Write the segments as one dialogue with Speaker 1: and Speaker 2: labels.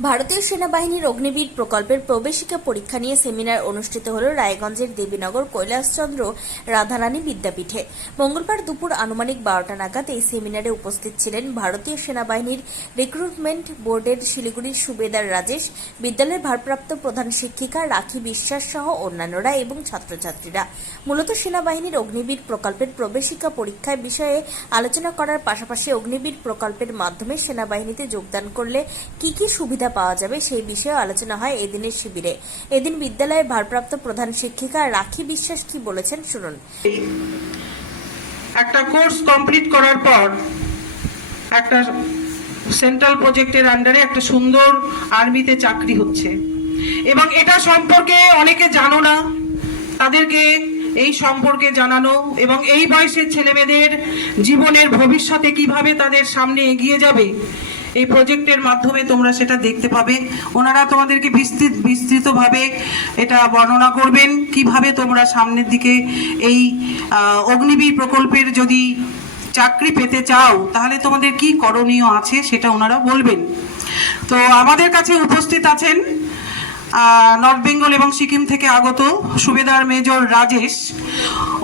Speaker 1: ভারতীয় সেনাবাহিনীর অগ্নিবীর প্রকল্পের প্রবেশিকা পরীক্ষা নিয়ে সেমিনার অনুষ্ঠিত হল রায়গঞ্জের দেবীনগর কৈলাসচন্দ্র রাধারানী বিদ্যাপীঠে। মঙ্গলবার দুপুর আনুমানিক বারোটা নাগাদ এই সেমিনারে উপস্থিত ছিলেন ভারতীয় সেনাবাহিনীর রিক্রুটমেন্ট বোর্ডের শিলিগুড়ির সুবেদার রাজেশ, বিদ্যালয়ের ভারপ্রাপ্ত প্রধান শিক্ষিকা রাখি বিশ্বাস সহ অন্যান্যরা এবং ছাত্রছাত্রীরা। মূলত সেনাবাহিনীর অগ্নিবীর প্রকল্পের প্রবেশিকা পরীক্ষায় বিষয়ে আলোচনা করার পাশাপাশি অগ্নিবীর প্রকল্পের মাধ্যমে সেনাবাহিনীতে যোগদান করলে কি কি সুবিধা পাওয়া যাবে, সেই বিষয়ে আলোচনা হয় এদিনের শিবিরে। এদিন বিদ্যালয়ের ভারপ্রাপ্ত প্রধান শিক্ষিকা রাখি বিশ্বাস কি বলেছেন শুনুন।
Speaker 2: একটা কোর্স কমপ্লিট করার পর একটা সেন্ট্রাল প্রজেক্টের আন্ডারে একটা সুন্দর আর্মিতে চাকরি হচ্ছে। এবং এটা সম্পর্কে অনেকে জানো না, তাদেরকে এই সম্পর্কে জানানো এবং এই বয়সের ছেলেমেয়েদের জীবনের ভবিষ্যতে কীভাবে তাদের সামনে এগিয়ে যাবে এই প্রজেক্টের মাধ্যমে তোমরা সেটা দেখতে পাবে। ওনারা তোমাদেরকে বিস্তৃত, বিস্তৃতভাবে এটা বর্ণনা করবেন। কীভাবে তোমরা সামনের দিকে এই অগ্নিবীর প্রকল্পের যদি চাকরি পেতে চাও, তাহলে তোমাদের কি করণীয় আছে সেটা ওনারা বলবেন। তো আমাদের কাছে উপস্থিত আছেন নর্থ বেঙ্গল এবং সিকিম থেকে আগত সুবেদার মেজর রাজেশ।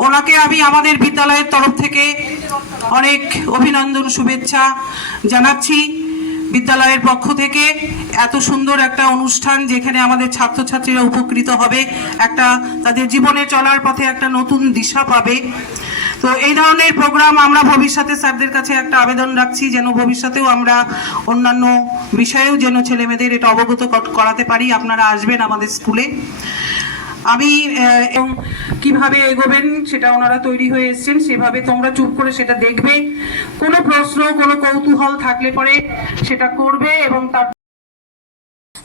Speaker 2: ওনাকে আমি আমাদের বিদ্যালয়ের তরফ থেকে অনেক অভিনন্দন, শুভেচ্ছা জানাচ্ছি। বিদ্যালয়ের পক্ষ থেকে এত সুন্দর একটা অনুষ্ঠান যেখানে আমাদের ছাত্রছাত্রীরা উপকৃত হবে, একটা তাদের জীবনে চলার পথে একটা নতুন দিশা পাবে। তো এই ধরনের প্রোগ্রাম আমরা ভবিষ্যতে স্যারদের কাছে একটা আবেদন রাখছি, যেন ভবিষ্যতেও আমরা অন্যান্য বিষয়েও যেন ছেলেমেয়েদের এটা অবগত করাতে পারি। আপনারা আসবেন আমাদের স্কুলে। আমি কীভাবে এগোবেন সেটা ওনারা তৈরি হয়ে এসেছেন, সেভাবে তোমরা চুপ করে সেটা দেখবে। কোনো প্রশ্ন, কোনো কৌতূহল থাকলে পরে সেটা করবে এবং তার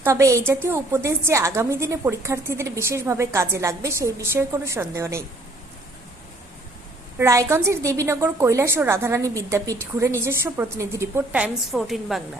Speaker 1: তবে এই জাতীয় উপদেশ যে আগামী দিনে পরীক্ষার্থীদের বিশেষভাবে কাজে লাগবে, সেই বিষয়ে কোনো সন্দেহ নেই। রায়গঞ্জের দেবীনগর কৈলাস ও রাধারানী বিদ্যাপীঠ ঘুরে নিজস্ব প্রতিনিধি রিপোর্ট, টাইমস ফোরটিন বাংলা।